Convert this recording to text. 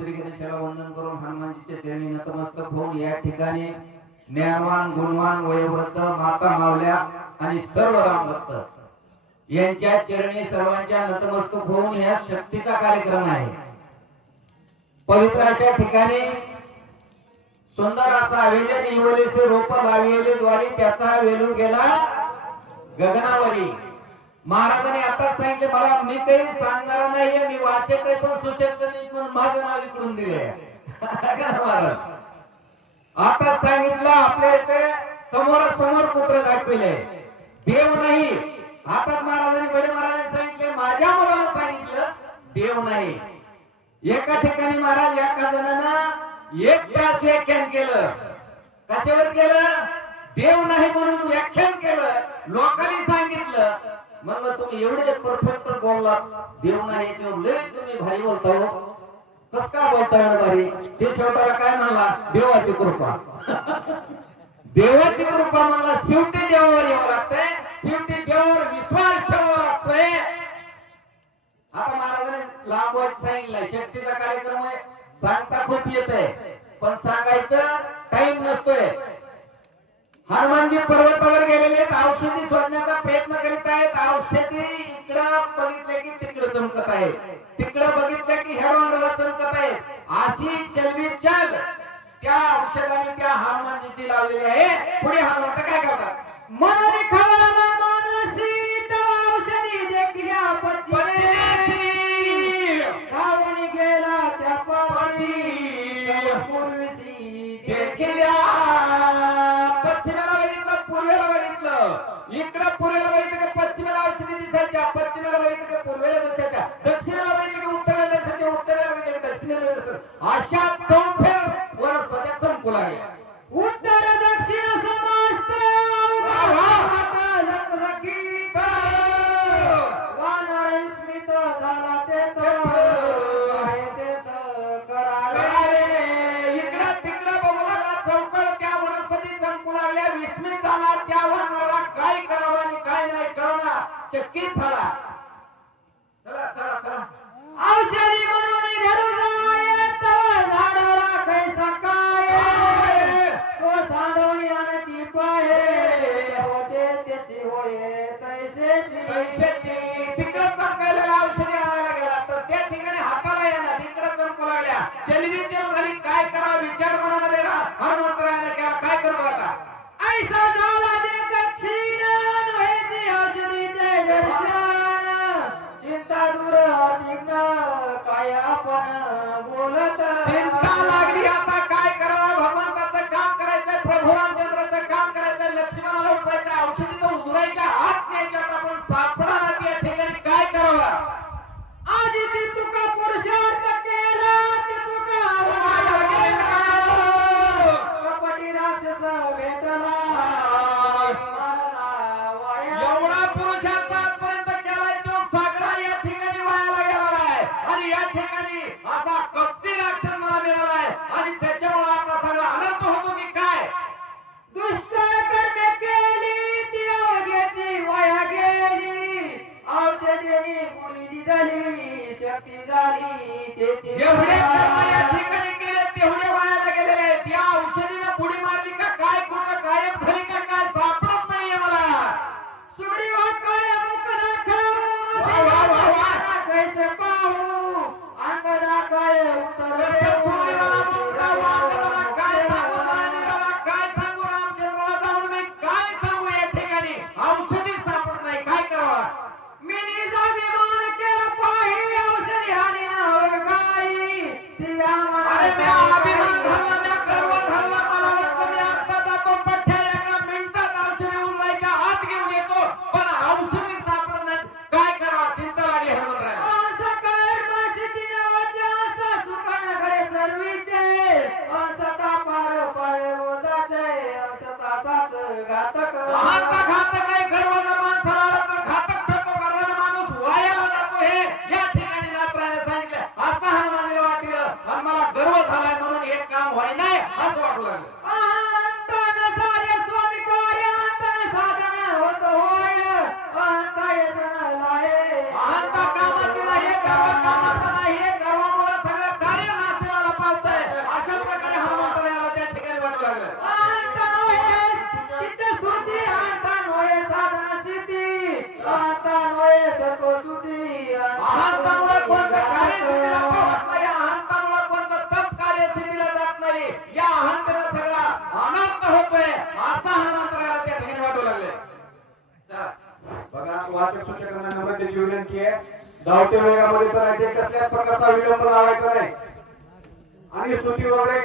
वंदन करून हनुमानजीच्या चरणी नतमस्तक होऊन या ठिकाणी ज्ञानवान गुणवान वयोवृद्ध माता मावल्या आणि सर्व रामभक्त यांच्या चरणी सर्वांच्या नतमस्तक होऊन या शक्तीचा कार्यक्रम आहे. पवित्र अशा ठिकाणी सुंदर असा आवेदन निवलेसे रोप लाविले द्वारे त्याचा वेलू गेला गगनावरी. महाराजांनी आता सांगितले मला मी काही सांगणार नाही मी वाचक आहे पण सूचक नाही म्हणून माझं नाव इकडून दिले महाराज? आता सांगितलं आपल्या इथे समोरासमोर पुत्र दाखविले देव नाही. आता महाराजांनी बडे महाराजांनी सांगितले माझ्या मुलाला सांगितलं देव नाही. एका ठिकाणी महाराज एका जणांना एक तास व्याख्यान केलं. कशावर केलं? देव नाही म्हणून व्याख्यान केलं. लोकांनी सांगितलं म्हणलं तुम्ही एवढे परफेक्ट बोललात. देव नाही याच्यावर लय तुम्ही भारी बोलता हो. कस काय बोलता एवढं भारी? ते शेवटाला काय म्हणला? देवाची कृपा. देवाची कृपा म्हणला शेवटी देवावर यावं लागतंय. शेवटी देवावर विश्वास ठेवावा लागतोय. आता महाराजांनी लांब सांगितलं शेवटीचा कार्यक्रम आहे. सांगता खूप येत आहे पण सांगायचं टाइम नसतोय. हनुमानजी पर्वतावर गेलेले आहेत औषधी शोधण्याचा आहेत इकडं बघितलं की तिकडं चमकत आहे. तिकडं बघितलं की ह्या डोंगराला चमकत आहे. अशी चलवी चल त्या औषधाने त्या हनुमानजीची लावलेली आहे. पुढे हनुमंत काय करतात? मनोरी खवळला अशा वनस्पत्या लागल्या उत्तर दक्षिण समस्त लकीत वानर स्मित झाला आहे करावे. इकडं तिकडं बघू लागला चौकड त्या वनस्पती चमकू लागल्या विस्मित झाला त्या वनाला काय करावं आणि काय नाही कळणार. झाला. చెల్లించిన दिली शक्ती झाली तेथे जेवढे कर्म वाचक सूचकांना त्याची विनंती आहे. धावते वेगामध्ये तर कसल्याच प्रकारचा विलंब लावायचा नाही. आणि स्तुती वगैरे